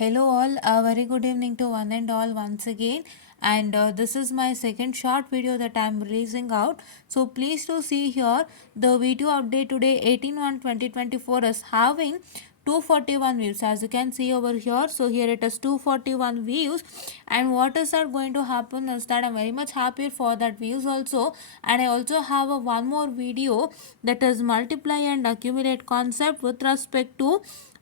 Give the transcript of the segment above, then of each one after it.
Hello all, a very good evening to one and all once again. And this is my second short video that I am releasing out. So please to see here the video update today 18/1/2024 is having 241 views, as you can see over here. So here it is 241 views, and what is that going to happen is that I'm very much happy for that views also. And I also have a one more video that is multiply and accumulate concept with respect to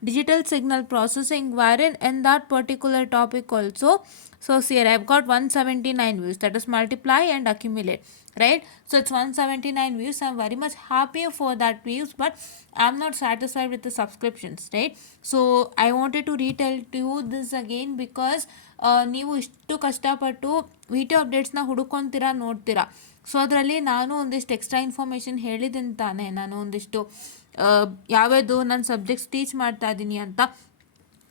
digital signal processing, wherein in that particular topic also. So here I've got 179 views, that is multiply and accumulate, right? So it's 179 views. I'm very much happy for that views, but I'm not satisfied with the subscriptions, right? So I wanted to retell to you this again because ನೀವು ಇಷ್ಟು ಕಷ್ಟಪಟ್ಟು video ಅಪ್ಡೇಟ್ಸ್ನ ಹುಡುಕೊಂತೀರಾ, ನೋಡ್ತೀರಾ. So ಅದರಲ್ಲಿ ನಾನು ಒಂದಿಷ್ಟು extra information ಹೇಳಿದ್ದೀನಿ ತಾನೇ, ನಾನು ಒಂದಿಷ್ಟು ಯಾವ್ಯಾವುದು ನನ್ನ ಸಬ್ಜೆಕ್ಟ್ಸ್ ಟೀಚ್ ಮಾಡ್ತಾ ಇದ್ದೀನಿ ಅಂತ.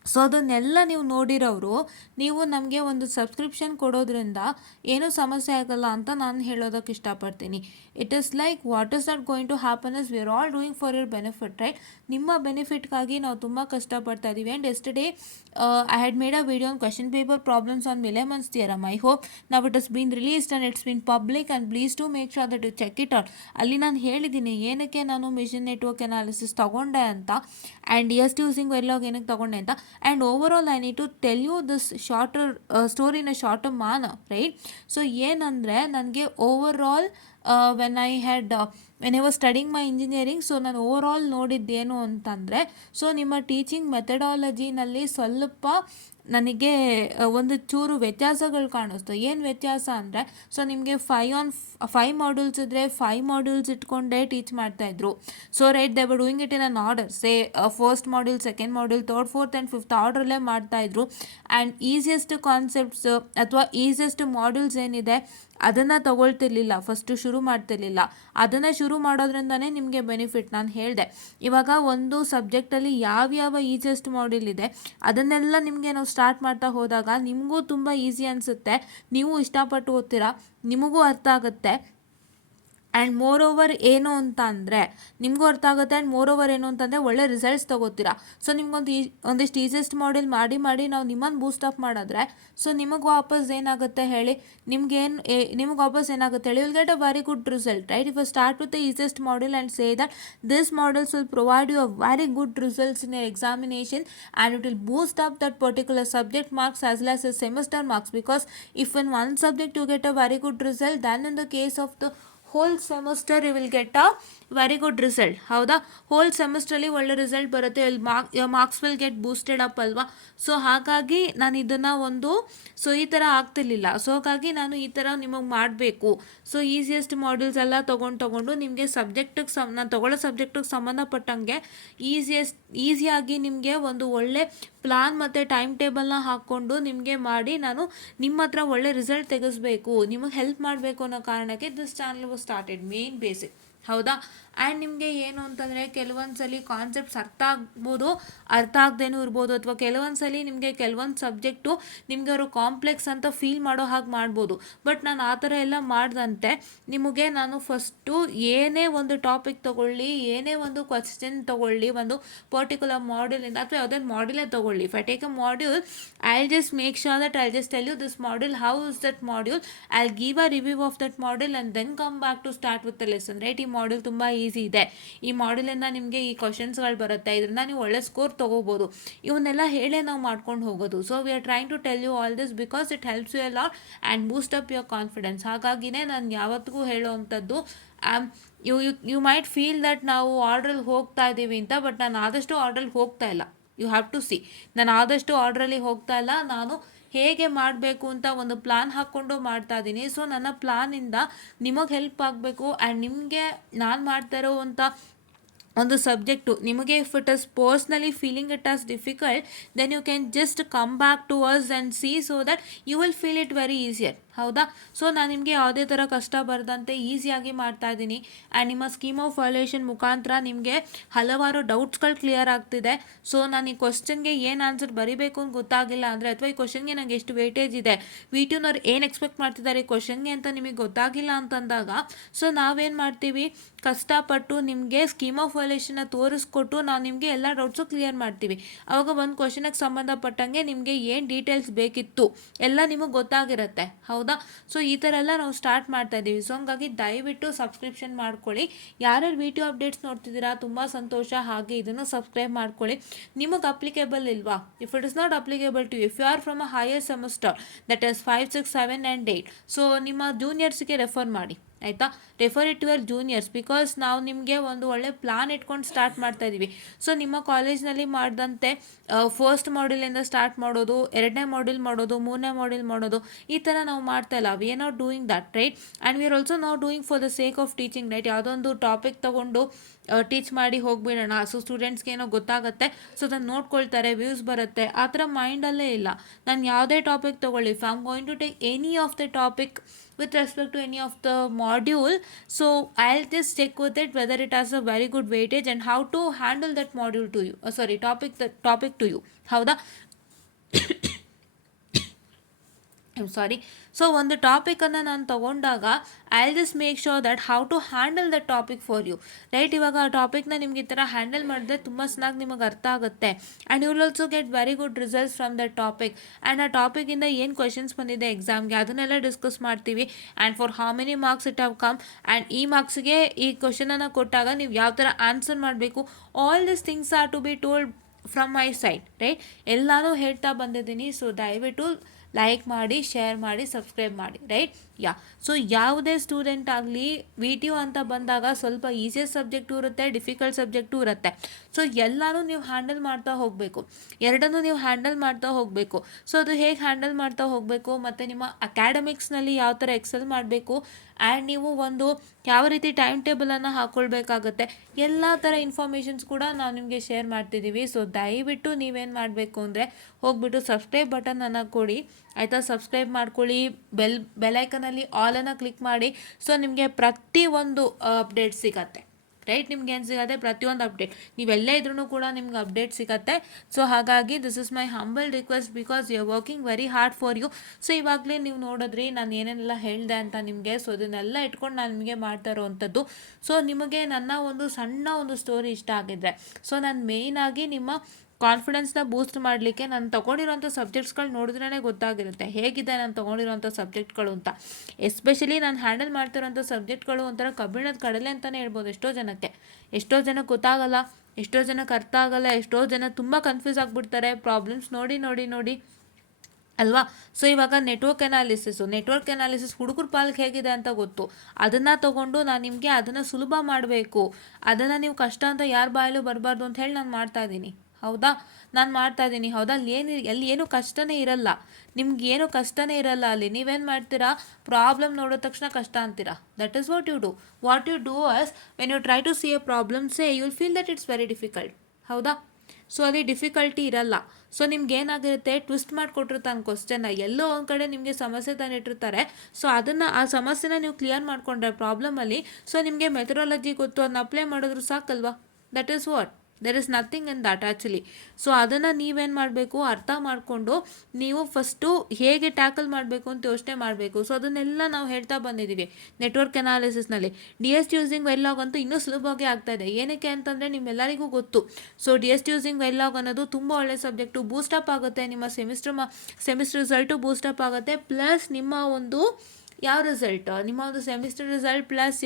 ಸೊ ಅದನ್ನೆಲ್ಲ ನೀವು ನೋಡಿರೋರು ನೀವು ನಮಗೆ ಒಂದು ಸಬ್ಸ್ಕ್ರಿಪ್ಷನ್ ಕೊಡೋದ್ರಿಂದ ಏನೂ ಸಮಸ್ಯೆ ಆಗಲ್ಲ ಅಂತ ನಾನು ಹೇಳೋದಕ್ಕೆ ಇಷ್ಟಪಡ್ತೀನಿ. It is like what is not going to happen is we are all doing for your benefit, right? ನಿಮ್ಮ ಬೆನಿಫಿಟ್ಗಾಗಿ ನಾವು ತುಂಬ ಕಷ್ಟಪಡ್ತಾ ಇದ್ದೀವಿ. And yesterday I had made a video on question paper problems on Millman's theorem. I hope ನಾವು it is been released and it's been public and please to make sure that you check it out. ಅಲ್ಲಿ ನಾನು ಹೇಳಿದ್ದೀನಿ ಏನಕ್ಕೆ ನಾನು mission network analysis ತೊಗೊಂಡೆ ಅಂತ, and ಎಸ್ಟ್ using ವೆರ್ಲಾಗ್ ಏನಕ್ಕೆ ತೊಗೊಂಡೆ ಅಂತ. And overall I need to tell you this shorter story in a shorter manner, right? So ಏನಂದರೆ ನನಗೆ overall when I was studying my engineering, so ನಾನು ಓವರಾಲ್ ನೋಡಿದ್ದೇನು ಅಂತಂದರೆ, ಸೊ ನಿಮ್ಮ ಟೀಚಿಂಗ್ ಮೆಥಡಾಲಜಿನಲ್ಲಿ ಸ್ವಲ್ಪ ನನಗೆ ಒಂದು ಚೂರು ವ್ಯತ್ಯಾಸಗಳು ಕಾಣಿಸ್ತು. ಏನು ವ್ಯತ್ಯಾಸ ಅಂದರೆ, ಸೊ ನಿಮಗೆ 5 ಮಾಡ್ಯೂಲ್ಸ್ ಇದ್ದರೆ 5 ಮಾಡ್ಯೂಲ್ಸ್ ಇಟ್ಕೊಂಡೇ ಟೀಚ್ ಮಾಡ್ತಾಯಿದ್ರು. So right, they were doing it in an order. Say first module, second module, third, fourth and fifth ಆರ್ಡ್ರಲ್ಲೇ ಮಾಡ್ತಾಯಿದ್ರು. ಆ್ಯಂಡ್ ಈಸಿಯೆಸ್ಟ್ ಕಾನ್ಸೆಪ್ಟ್ಸ್ ಅಥವಾ ಈಸಿಯೆಸ್ಟ್ ಮಾಡ್ಯೂಲ್ಸ್ ಏನಿದೆ ಅದನ್ನು ತಗೊಳ್ತಿರ್ಲಿಲ್ಲ, ಫಸ್ಟು ಶುರು ಮಾಡ್ತಿರ್ಲಿಲ್ಲ. ಅದನ್ನು ಶುರು ಮಾಡೋದ್ರಿಂದನೇ ನಿಮಗೆ ಬೆನಿಫಿಟ್. ನಾನು ಹೇಳಿದೆ ಇವಾಗ ಒಂದು ಸಬ್ಜೆಕ್ಟಲ್ಲಿ ಯಾವ್ಯಾವ ಈಸಿಯೆಸ್ಟ್ ಮಾಡ್ಯೂಲ್ ಇದೆ ಅದನ್ನೆಲ್ಲ ನಿಮಗೆ ನಾವು ಸ್ಟಾರ್ಟ್ ಮಾಡ್ತಾ ಹೋದಾಗ ನಿಮಗೂ ತುಂಬ ಈಸಿ ಅನಿಸುತ್ತೆ, ನೀವು ಇಷ್ಟಪಟ್ಟು ಓದ್ತೀರಾ, ನಿಮಗೂ ಅರ್ಥ ಆಗುತ್ತೆ. ಆ್ಯಂಡ್ ಮೋರ್ ಓವರ್ ಏನು ಅಂತ ಅಂದರೆ ನಿಮಗೂ ಅರ್ಥ ಆಗುತ್ತೆ. ಆ್ಯಂಡ್ ಮೋರ್ ಓವರ್ ಏನು ಅಂತಂದರೆ ಒಳ್ಳೆ ರಿಸಲ್ಟ್ಸ್ ತೊಗೋತೀರಾ. ಸೊ ಒಂದಿಷ್ಟು ಈಸಿಯೆಸ್ಟ್ ಮಾಡ್ಯೂಲ್ ಮಾಡಿ ನಾವು ನಿಮ್ಮನ್ನು ಬೂಸ್ಟಪ್ ಮಾಡಿದ್ರೆ, ಸೊ ನಿಮಗೆ ವಾಪಸ್ ಏನಾಗುತ್ತೆ ಹೇಳಿ, ನಿಮಗೆ ವಾಪಸ್ ಏನಾಗುತ್ತೆ ಹೇಳಿ, will get a very good result, right? If you start with the easiest module and say that this modules will provide you a very good results in your examination and it will boost up that particular subject marks as well as a semester marks, because if in one subject you get a very good result, then in the case of the whole semester you will get a very good result. ಹೌದಾ? Hole ಸೆಮಿಸ್ಟ್ರಲ್ಲಿ ಒಳ್ಳೆ result ಬರುತ್ತೆ, ಇಲ್ಲಿ marks will get boosted up ಅಲ್ವಾ? So ಹಾಗಾಗಿ ನಾನು ಇದನ್ನು ಈ ಥರ ಆಗ್ತಿರ್ಲಿಲ್ಲ. ಸೊ ಹಾಗಾಗಿ ನಾನು ಈ ಥರ ನಿಮಗೆ ಮಾಡಬೇಕು. ಸೊ ಈಸಿಯೆಸ್ಟ್ ಮಾಡ್ಯೂಲ್ಸ್ ಎಲ್ಲ ತೊಗೊಂಡು ನಿಮಗೆ ನಾನು ತೊಗೊಳ್ಳೋ ಸಬ್ಜೆಕ್ಟಿಗೆ ಸಂಬಂಧಪಟ್ಟಂಗೆ ಈಸಿಯಾಗಿ ನಿಮಗೆ ಒಂದು ಒಳ್ಳೆ ಪ್ಲಾನ್ ಮತ್ತು ಟೈಮ್ ಟೇಬಲ್ನ ಹಾಕ್ಕೊಂಡು ನಿಮಗೆ ಮಾಡಿ ನಾನು ನಿಮ್ಮ ಹತ್ರ ಒಳ್ಳೆ ರಿಸಲ್ಟ್ ತೆಗೆಸಬೇಕು, ನಿಮಗೆ ಹೆಲ್ಪ್ ಮಾಡಬೇಕು ಅನ್ನೋ ಕಾರಣಕ್ಕೆ this channel was started, main basic. ಹೌದಾ? ಆ್ಯಂಡ್ ನಿಮಗೆ ಏನು ಅಂತಂದರೆ ಕೆಲವೊಂದು ಸಲ ಕಾನ್ಸೆಪ್ಟ್ಸ್ ಅರ್ಥ ಆಗದೇನೂ ಇರ್ಬೋದು, ಅಥವಾ ಕೆಲವೊಂದು ಸಲ ನಿಮಗೆ ಕೆಲವೊಂದು ಸಬ್ಜೆಕ್ಟು ನಿಮಗೆ ಅವರು ಕಾಂಪ್ಲೆಕ್ಸ್ ಅಂತ ಫೀಲ್ ಮಾಡೋ ಹಾಗೆ ಮಾಡ್ಬೋದು. ಬಟ್ ನಾನು ಆ ಥರ ಎಲ್ಲ ಮಾಡ್ದಂತೆ ನಿಮಗೆ ನಾನು ಫಸ್ಟು ಏನೇ ಒಂದು ಟಾಪಿಕ್ ತೊಗೊಳ್ಳಿ, ಏನೇ ಒಂದು ಕ್ವಶನ್ ತೊಗೊಳ್ಳಿ, ಒಂದು ಪರ್ಟಿಕ್ಯುಲರ್ ಮಾಡ್ಯೂಲಿಂದ ಅಥವಾ ಯಾವುದೊಂದು ಮಾಡ್ಯೂಲೇ ತೊಗೊಳ್ಳಿ, if I take a module I will just make sure that I just tell you this module, how is that module, I will give a review of that module and then come back to start with the lesson, right? ಈ module ತುಂಬ easy ಇದೆ, ಈ ಮಾಡ್ಯೂಲಿಂದ ನಿಮಗೆ ಈ ಕ್ವಶನ್ಸ್ಗಳು ಬರುತ್ತೆ, ಇದರಿಂದ ನೀವು ಒಳ್ಳೆ ಸ್ಕೋರ್ ತೊಗೋಬೋದು, ಇವನ್ನೆಲ್ಲ ಹೇಳೇ ನಾವು ಮಾಡ್ಕೊಂಡು ಹೋಗೋದು. So we are trying to tell you all this because it helps you a lot and boost up your confidence. ಹಾಗಾಗಿನೇ ನಾನು ಯಾವತ್ತಿಗೂ ಹೇಳೋವಂಥದ್ದು, ಯು ಮೈಟ್ ಫೀಲ್ ದಟ್ ನಾವು ಆರ್ಡ್ರಲ್ಲಿ ಹೋಗ್ತಾ ಇದ್ದೀವಿ ಅಂತ, ಬಟ್ ನಾನು ಆದಷ್ಟು ಆರ್ಡ್ರಲ್ಲಿ ಹೋಗ್ತಾ ಇಲ್ಲ. ಯು ಹ್ಯಾವ್ ಟು ಸಿ, ನಾನು ಆದಷ್ಟು ಆರ್ಡ್ರಲ್ಲಿ ಹೋಗ್ತಾ ಇಲ್ಲ, ನಾನು ಹೇಗೆ ಮಾಡಬೇಕು ಅಂತ ಒಂದು ಪ್ಲಾನ್ ಹಾಕ್ಕೊಂಡು ಮಾಡ್ತಾ ಇದ್ದೀನಿ. ಸೊ ನನ್ನ ಪ್ಲಾನಿಂದ ನಿಮಗೆ ಹೆಲ್ಪ್ ಆಗಬೇಕು. ಆ್ಯಂಡ್ ನಿಮಗೆ ನಾನು ಮಾಡ್ತಾ ಇರೋವಂಥ ಒಂದು ಸಬ್ಜೆಕ್ಟು ನಿಮಗೆ if it is personally feeling it as difficult, then you can just come back to us and see, so that you will feel it very easier. ಹೌದಾ. ಸೊ ನಾನು ನಿಮಗೆ ಯಾವುದೇ ಥರ ಕಷ್ಟ ಬರದಂತೆ ಈಸಿಯಾಗಿ ಮಾಡ್ತಾ ಇದ್ದೀನಿ. ಆ್ಯಂಡ್ ನಿಮ್ಮ ಸ್ಕೀಮ್ ಆಫ್ ವ್ಯಾಲ್ಯೂಯೇಷನ್ ಮುಖಾಂತರ ನಿಮಗೆ ಹಲವಾರು ಡೌಟ್ಸ್ಗಳು ಕ್ಲಿಯರ್ ಆಗ್ತಿದೆ. ಸೊ ನಾನು ಈ ಕ್ವಶನ್ಗೆ ಏನು ಆನ್ಸರ್ ಬರೀಬೇಕು ಅಂತ ಗೊತ್ತಾಗಿಲ್ಲ ಅಂದರೆ, ಅಥವಾ ಈ ಕ್ವಶನ್ಗೆ ನನಗೆ ಎಷ್ಟು ವೇಟೇಜ್ ಇದೆ, V2ನವ್ರು ಏನು ಎಕ್ಸ್ಪೆಕ್ಟ್ ಮಾಡ್ತಿದ್ದಾರೆ ಈ ಕ್ವಶನ್ಗೆ ಅಂತ ನಿಮಗೆ ಗೊತ್ತಾಗಿಲ್ಲ ಅಂತಂದಾಗ, ಸೊ ನಾವೇನು ಮಾಡ್ತೀವಿ, ಕಷ್ಟಪಟ್ಟು ನಿಮಗೆ ಸ್ಕೀಮ್ ಆಫ್ ವ್ಯಾಲ್ಯೂಯೇಷನ್ನ ತೋರಿಸ್ಕೊಟ್ಟು ನಾವು ನಿಮಗೆ ಎಲ್ಲ ಡೌಟ್ಸು ಕ್ಲಿಯರ್ ಮಾಡ್ತೀವಿ. ಆವಾಗ ಒಂದು ಕ್ವಶನಿಗೆ ಸಂಬಂಧಪಟ್ಟಂಗೆ ನಿಮಗೆ ಏನು ಡೀಟೇಲ್ಸ್ ಬೇಕಿತ್ತು ಎಲ್ಲ ನಿಮಗೆ ಗೊತ್ತಾಗಿರುತ್ತೆ. ಹೌದಾ. ಸೊ ಈ ಥರ ಎಲ್ಲ ನಾವು ಸ್ಟಾರ್ಟ್ ಮಾಡ್ತಾ ಇದ್ದೀವಿ. ಸೊ ಹಂಗಾಗಿ ದಯವಿಟ್ಟು ಸಬ್ಸ್ಕ್ರಿಪ್ಷನ್ ಮಾಡ್ಕೊಳ್ಳಿ. ಯಾರ್ಯಾರು ವಿಡಿಯೋ ಅಪ್ಡೇಟ್ಸ್ ನೋಡ್ತಿದ್ದೀರಾ ತುಂಬ ಸಂತೋಷ. ಹಾಗೆ ಇದನ್ನು ಸಬ್ಸ್ಕ್ರೈಬ್ ಮಾಡ್ಕೊಳ್ಳಿ. ನಿಮಗೆ ಅಪ್ಲಿಕೇಬಲ್ ಇಲ್ವಾ, if it is not applicable to if you are from a higher semester that is 5, 6, 7 and 8, so ನಿಮ್ಮ ಜೂನಿಯರ್ಸ್ಗೆ ರೆಫರ್ ಮಾಡಿ. ಆಯಿತಾ. Refer it your juniors, because ನಾವು ನಿಮಗೆ ಒಂದು ಒಳ್ಳೆ ಪ್ಲಾನ್ ಇಟ್ಕೊಂಡು ಸ್ಟಾರ್ಟ್ ಮಾಡ್ತಾ ಇದ್ದೀವಿ. ಸೊ ನಿಮ್ಮ ಕಾಲೇಜ್ನಲ್ಲಿ ಮಾಡಿದಂತೆ ಫಸ್ಟ್ ಮಾಡ್ಯೂಲಿಂದ ಸ್ಟಾರ್ಟ್ ಮಾಡೋದು, 2ನೇ ಮಾಡ್ಯೂಲ್ ಮಾಡೋದು, 3ನೇ ಮಾಡ್ಯೂಲ್ ಮಾಡೋದು, ಈ ಥರ ನಾವು ಮಾಡ್ತಾ ಇಲ್ಲ. We are not doing that, right. And we are also not doing for the sake of teaching, right. ಯಾವುದೋ ಒಂದು ಟಾಪಿಕ್ ತೊಗೊಂಡು ಟೀಚ್ ಮಾಡಿ ಹೋಗ್ಬಿಡೋಣ, ಸೊ ಸ್ಟೂಡೆಂಟ್ಸ್ಗೆ ಏನೋ ಗೊತ್ತಾಗುತ್ತೆ, ಸೊ ಅದನ್ನು ನೋಡ್ಕೊಳ್ತಾರೆ, ವ್ಯೂಸ್ ಬರುತ್ತೆ, ಆ ಥರ ಮೈಂಡಲ್ಲೇ ಇಲ್ಲ. ನಾನು ಯಾವುದೇ ಟಾಪಿಕ್ ತೊಗೊಳ್ಳಿ, if I am going to take any of the topic with respect to any of the module, so I'll just check with it whether it has a very good weightage and how to handle that module to you, topic to you. ಹೌದಾ. ಸಾರಿ. So ಒಂದು ಟಾಪಿಕನ್ನು ನಾನು ತೊಗೊಂಡಾಗ I just make sure that how to handle the topic for you, right. ಇವಾಗ ಆ ಟಾಪಿಕ್ನ ನಿಮ್ಗೆ ಈ ಥರ ಹ್ಯಾಂಡಲ್ ಮಾಡಿದ್ರೆ ತುಂಬ ಚೆನ್ನಾಗಿ ನಿಮಗೆ ಅರ್ಥ ಆಗುತ್ತೆ. And you will also get very good results from that topic. And ಆ ಟಾಪಿಕಿಂದ ಏನು ಕ್ವೆಶನ್ಸ್ ಬಂದಿದೆ ಎಕ್ಸಾಮ್ಗೆ ಅದನ್ನೆಲ್ಲ ಡಿಸ್ಕಸ್ ಮಾಡ್ತೀವಿ. And for how many marks it have come, and ಈ ಮಾರ್ಕ್ಸ್ಗೆ ಈ ಕ್ವೆಶನನ್ನು ಕೊಟ್ಟಾಗ ನೀವು ಯಾವ ಥರ ಆನ್ಸರ್ ಮಾಡಬೇಕು, all this things are to be told from my side, right. ಎಲ್ಲನೂ ಹೇಳ್ತಾ ಬಂದಿದ್ದೀನಿ. ಸೊ ದಯವಿಟ್ಟು ಲೈಕ್ ಮಾಡಿ, ಶೇರ್ ಮಾಡಿ, ಸಬ್ಸ್ಕ್ರೈಬ್ ಮಾಡಿ, ರೈಟ್. ಸೊ ಯಾವುದೇ ಸ್ಟೂಡೆಂಟ್ ಆಗಲಿ VTU ಅಂತ ಬಂದಾಗ ಸ್ವಲ್ಪ ಈಸಿಯೆಸ್ಟ್ ಸಬ್ಜೆಕ್ಟು ಇರುತ್ತೆ, ಡಿಫಿಕಲ್ಟ್ ಸಬ್ಜೆಕ್ಟು ಇರುತ್ತೆ. ಸೊ ಎಲ್ಲನೂ ನೀವು ಹ್ಯಾಂಡಲ್ ಮಾಡ್ತಾ ಹೋಗಬೇಕು, ಎರಡನ್ನೂ ನೀವು ಹ್ಯಾಂಡಲ್ ಮಾಡ್ತಾ ಹೋಗಬೇಕು. ಸೊ ಅದು ಹೇಗೆ ಹ್ಯಾಂಡಲ್ ಮಾಡ್ತಾ ಹೋಗಬೇಕು, ಮತ್ತು ನಿಮ್ಮ ಅಕಾಡೆಮಿಕ್ಸ್ನಲ್ಲಿ ಯಾವ ಥರ ಎಕ್ಸೆಲ್ ಮಾಡಬೇಕು, ಆ್ಯಂಡ್ ನೀವು ಒಂದು ಯಾವ ರೀತಿ ಟೈಮ್ ಟೇಬಲನ್ನು ಹಾಕ್ಕೊಳ್ಬೇಕಾಗತ್ತೆ, ಎಲ್ಲ ಥರ ಇನ್ಫಾರ್ಮೇಷನ್ಸ್ ಕೂಡ ನಾವು ನಿಮಗೆ ಶೇರ್ ಮಾಡ್ತಿದ್ದೀವಿ. ಸೊ ದಯವಿಟ್ಟು ನೀವೇನು ಮಾಡಬೇಕು ಅಂದರೆ ಹೋಗ್ಬಿಟ್ಟು ಸಬ್ಸ್ಕ್ರೈಬ್ ಬಟನನ್ನು ಕೊಡಿ, ಆಯಿತಾ. ಸಬ್ಸ್ಕ್ರೈಬ್ ಮಾಡ್ಕೊಳ್ಳಿ, ಬೆಲೈಕನಲ್ಲಿ ಆಲನ್ನು ಕ್ಲಿಕ್ ಮಾಡಿ. ಸೊ ನಿಮಗೆ ಪ್ರತಿಯೊಂದು ಅಪ್ಡೇಟ್ ಸಿಗತ್ತೆ, ರೈಟ್. ನಿಮ್ಗೆ ಏನು ಸಿಗುತ್ತೆ, ಪ್ರತಿಯೊಂದು ಅಪ್ಡೇಟ್ ನೀವೆಲ್ಲೇ ಇದ್ರೂ ಕೂಡ ನಿಮ್ಗೆ ಅಪ್ಡೇಟ್ ಸಿಗುತ್ತೆ. ಸೊ ಹಾಗಾಗಿ this is my humble request, because you are working very hard for you. So ಇವಾಗಲೇ ನೀವು ನೋಡಿದ್ರಿ ನಾನು ಏನೇನೆಲ್ಲ ಹೇಳಿದೆ ಅಂತ ನಿಮಗೆ. ಸೊ ಇದನ್ನೆಲ್ಲ ಇಟ್ಕೊಂಡು ನಾನು ನಿಮಗೆ ಮಾಡ್ತಾ ಇರೋವಂಥದ್ದು. ಸೊ ನಿಮಗೆ ನನ್ನ ಒಂದು ಸಣ್ಣ ಒಂದು ಸ್ಟೋರಿ ಇಷ್ಟ ಆಗಿದ್ರೆ, ಸೊ ನಾನು ಮೇಯ್ನಾಗಿ ನಿಮ್ಮ ಕಾನ್ಫಿಡೆನ್ಸ್ನ ಬೂಸ್ಟ್ ಮಾಡಲಿಕ್ಕೆ ನಾನು ತೊಗೊಂಡಿರೋಂಥ ಸಬ್ಜೆಕ್ಟ್ಸ್ಗಳು ನೋಡಿದ್ರೇ ಗೊತ್ತಾಗಿರುತ್ತೆ ಹೇಗಿದೆ ನಾನು ತೊಗೊಂಡಿರೋಂಥ ಸಬ್ಜೆಕ್ಟ್ಗಳು ಅಂತ. ಎಸ್ಪೆಷಲಿ ನಾನು ಹ್ಯಾಂಡಲ್ ಮಾಡ್ತಿರೋಂಥ ಸಬ್ಜೆಕ್ಟ್ಗಳು ಒಂಥರ ಕಬ್ಬಿಣದ ಕಡಲೆ ಅಂತಲೇ ಹೇಳ್ಬೋದು. ಎಷ್ಟೋ ಜನಕ್ಕೆ ಗೊತ್ತಾಗಲ್ಲ, ಎಷ್ಟೋ ಜನಕ್ಕೆ ಅರ್ಥ ಆಗಲ್ಲ, ಎಷ್ಟೋ ಜನ ತುಂಬ ಕನ್ಫ್ಯೂಸ್ ಆಗಿಬಿಡ್ತಾರೆ ಪ್ರಾಬ್ಲಮ್ಸ್ ನೋಡಿ ಅಲ್ವಾ. ಸೊ ಇವಾಗ ನೆಟ್ವರ್ಕ್ ಎನಾಲಿಸಿಸ್ ಹುಡುಗರ ಪಾಲ್ಗೆ ಹೇಗಿದೆ ಅಂತ ಗೊತ್ತು. ಅದನ್ನು ತೊಗೊಂಡು ನಾನು ನಿಮಗೆ ಅದನ್ನು ಸುಲಭ ಮಾಡಬೇಕು, ಅದನ್ನು ನೀವು ಕಷ್ಟ ಅಂತ ಯಾರ ಬಾಯಲ್ಲೂ ಬರಬಾರ್ದು ಅಂತ ಹೇಳಿ ನಾನು ಮಾಡ್ತಾಯಿದ್ದೀನಿ. ಹೌದಾ. ಅಲ್ಲಿ ಏನು ಕಷ್ಟನೇ ಇರಲ್ಲ, ನಿಮ್ಗೇನು ಕಷ್ಟನೇ ಇರಲ್ಲ ಅಲ್ಲಿ. ನೀವೇನು ಮಾಡ್ತೀರಾ, ಪ್ರಾಬ್ಲಮ್ ನೋಡಿದ ತಕ್ಷಣ ಕಷ್ಟ ಅಂತೀರಾ. That is what you do as when you try to see a problem say you will feel that it's very difficult. ಹೌದಾ. ಸೊ ಅಲ್ಲಿ ಡಿಫಿಕಲ್ಟಿ ಇರಲ್ಲ. ಸೊ ನಿಮ್ಗೆ ಏನಾಗಿರುತ್ತೆ, ಟ್ವಿಸ್ಟ್ ಮಾಡಿಕೊಟ್ಟಿರ್ತಾನೆ ಕ್ವಶನ್ನ, ಎಲ್ಲೋ ಒಂದು ಕಡೆ ನಿಮಗೆ ಸಮಸ್ಯೆ ತಂದಿಟ್ಟಿರ್ತಾರೆ. ಸೊ ಆ ಸಮಸ್ಯೆನ ನೀವು ಕ್ಲಿಯರ್ ಮಾಡಿಕೊಂಡ್ರೆ ಪ್ರಾಬ್ಲಮಲ್ಲಿ, ಸೊ ನಿಮಗೆ ಮೆಥಡಾಲಜಿ ಗೊತ್ತು, ಅದನ್ನ ಅಪ್ಲೈ ಮಾಡಿದ್ರು ಸಾಕಲ್ವಾ. That is what, there is nothing in that actually. So ಅದನ್ನು ನೀವೇನು ಮಾಡಬೇಕು, ಅರ್ಥ ಮಾಡಿಕೊಂಡು ನೀವು ಫಸ್ಟು ಹೇಗೆ ಟ್ಯಾಕಲ್ ಮಾಡಬೇಕು ಅಂತ ಯೋಚನೆ ಮಾಡಬೇಕು. ಸೊ ಅದನ್ನೆಲ್ಲ ನಾವು ಹೇಳ್ತಾ ಬಂದಿದ್ದೀವಿ ನೆಟ್ವರ್ಕ್ ಎನಾಲಿಸಿಸ್ನಲ್ಲಿ. DST ಯೂಸಿಂಗ್ ವೆಲ್ಲಾಗ್ ಅಂತೂ ಇನ್ನೂ ಸುಲಭವಾಗಿ ಆಗ್ತಾಯಿದೆ. ಏನಕ್ಕೆ ಅಂತಂದರೆ ನಿಮ್ಮೆಲ್ಲರಿಗೂ ಗೊತ್ತು. ಸೊ DST ಯೂಸಿಂಗ್ ವೆಲ್ಲಾಗ್ ಅನ್ನೋದು ತುಂಬ ಒಳ್ಳೆಯ ಸಬ್ಜೆಕ್ಟು, ಬೂಸ್ಟಪ್ ಆಗುತ್ತೆ, ನಿಮ್ಮ ಸೆಮಿಸ್ಟರ್ ರಿಸಲ್ಟು ಬೂಸ್ಟಪ್ ಆಗುತ್ತೆ. ಪ್ಲಸ್ ನಿಮ್ಮ ಒಂದು ನಿಮ್ಮ ಒಂದು semester result plus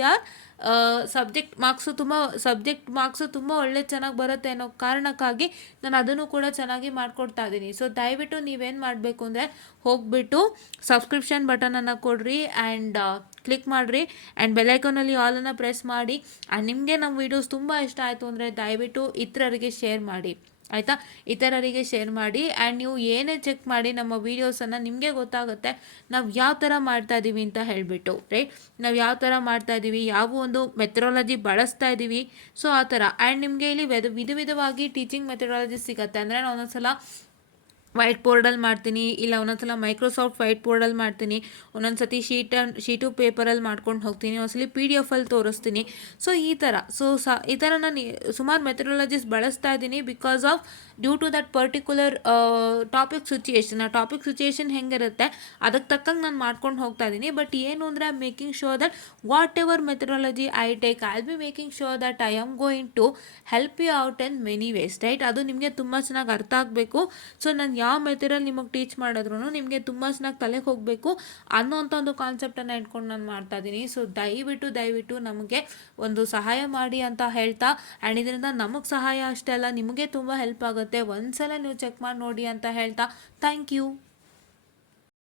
subject marks ತುಂಬ ಚೆನ್ನಾಗಿ ಬರುತ್ತೆ ಅನ್ನೋ ಕಾರಣಕ್ಕಾಗಿ ನಾನು ಅದನ್ನು ಕೂಡ ಚೆನ್ನಾಗಿ ಮಾಡಿಕೊಡ್ತಾ ಇದ್ದೀನಿ. ಸೊ ದಯವಿಟ್ಟು ನೀವೇನು ಮಾಡಬೇಕು ಅಂದರೆ ಹೋಗಿಬಿಟ್ಟು ಸಬ್ಸ್ಕ್ರಿಪ್ಷನ್ ಬಟನನ್ನು ಕೊಡ್ರಿ, ಆ್ಯಂಡ್ ಕ್ಲಿಕ್ ಮಾಡಿರಿ, ಆ್ಯಂಡ್ ಬೆಲೈಕನಲ್ಲಿ ಆಲನ್ನು ಪ್ರೆಸ್ ಮಾಡಿ. ಆ್ಯಂಡ್ ನಿಮಗೆ ನಮ್ಮ ವೀಡಿಯೋಸ್ ತುಂಬ ಇಷ್ಟ ಆಯಿತು ಅಂದರೆ ದಯವಿಟ್ಟು ಇತರರಿಗೆ ಶೇರ್ ಮಾಡಿ, ಆಯಿತಾ. ಇತರರಿಗೆ ಶೇರ್ ಮಾಡಿ. ಆ್ಯಂಡ್ ನೀವು ಏನೇ ಚೆಕ್ ಮಾಡಿ ನಮ್ಮ ವೀಡಿಯೋಸನ್ನು, ನಿಮಗೆ ಗೊತ್ತಾಗುತ್ತೆ ನಾವು ಯಾವ ಥರ ಮಾಡ್ತಾಯಿದ್ದೀವಿ ಅಂತ ಹೇಳಿಬಿಟ್ಟು, ರೈಟ್. ನಾವು ಯಾವ ಥರ ಮಾಡ್ತಾಯಿದ್ದೀವಿ, ಯಾವ ಒಂದು ಮೆಥಡಾಲಜಿ ಬಳಸ್ತಾ ಇದ್ದೀವಿ, ಸೊ ಆ ಥರ. ಆ್ಯಂಡ್ ನಿಮಗೆ ಇಲ್ಲಿ ವಿಧವಾಗಿ ಟೀಚಿಂಗ್ ಮೆಥಡಾಲಜಿ ಸಿಗುತ್ತೆ. ಅಂದರೆ ನಾವು ಒಂದೊಂದ್ಸಲ ವೈಟ್ ಬೋರ್ಡಲ್ಲಿ ಮಾಡ್ತೀನಿ, ಇಲ್ಲ ಒಂದೊಂದ್ಸಲ ಮೈಕ್ರೋಸಾಫ್ಟ್ ವೈಟ್ ಬೋರ್ಡಲ್ಲಿ ಮಾಡ್ತೀನಿ, ಒಂದೊಂದ್ಸತಿ ಶೀಟು ಪೇಪರಲ್ಲಿ ಮಾಡ್ಕೊಂಡು ಹೋಗ್ತೀನಿ, ಒಂದ್ಸಲಿ PDF ಅಲ್ಲಿ ತೋರಿಸ್ತೀನಿ. ಸೊ ಈ ಥರ ನಾನು ಸುಮಾರು ಮೆಥಡಾಲಜೀಸ್ ಬಳಸ್ತಾ ಇದ್ದೀನಿ because of due to that particular topic situation. ಆ ಟಾಪಿಕ್ ಸಿಚುಯೇಷನ್ ಹೆಂಗಿರುತ್ತೆ ಅದಕ್ಕೆ ತಕ್ಕಂಗೆ ನಾನು ಮಾಡ್ಕೊಂಡು ಹೋಗ್ತಾ ಇದ್ದೀನಿ. ಬಟ್ ಏನು ಅಂದರೆ I am making sure that whatever methodology I take, I will be making sure that I am going to help you out in many ways, right? ಅದು ನಿಮಗೆ ತುಂಬ ಚೆನ್ನಾಗಿ ಅರ್ಥ ಆಗಬೇಕು. ಸೊ ನಾನು ಯಾವ ಮೆಥಡಲ್ಲಿ ನಿಮಗೆ ಟೀಚ್ ಮಾಡಿದ್ರು ನಿಮಗೆ ತುಂಬ ಚೆನ್ನಾಗಿ ತಲೆಗೆ ಹೋಗಬೇಕು ಅನ್ನೋಂಥ ಒಂದು ಕಾನ್ಸೆಪ್ಟನ್ನು ಇಟ್ಕೊಂಡು ನಾನು ಮಾಡ್ತಾ ಇದ್ದೀನಿ. ಸೊ ದಯವಿಟ್ಟು ನಮಗೆ ಒಂದು ಸಹಾಯ ಮಾಡಿ ಅಂತ ಹೇಳ್ತಾ, ಆ್ಯಂಡ್ ಇದರಿಂದ ನಮಗೆ ಸಹಾಯ ಅಷ್ಟೇ ಅಲ್ಲ, ನಿಮಗೆ ತುಂಬ ಹೆಲ್ಪ್ ಆಗುತ್ತೆ. ಒಂದ್ಸಲ ನೀವು ಚೆಕ್ ಮಾಡಿ ನೋಡಿ ಅಂತ ಹೇಳ್ತಾ, ಥ್ಯಾಂಕ್ ಯು.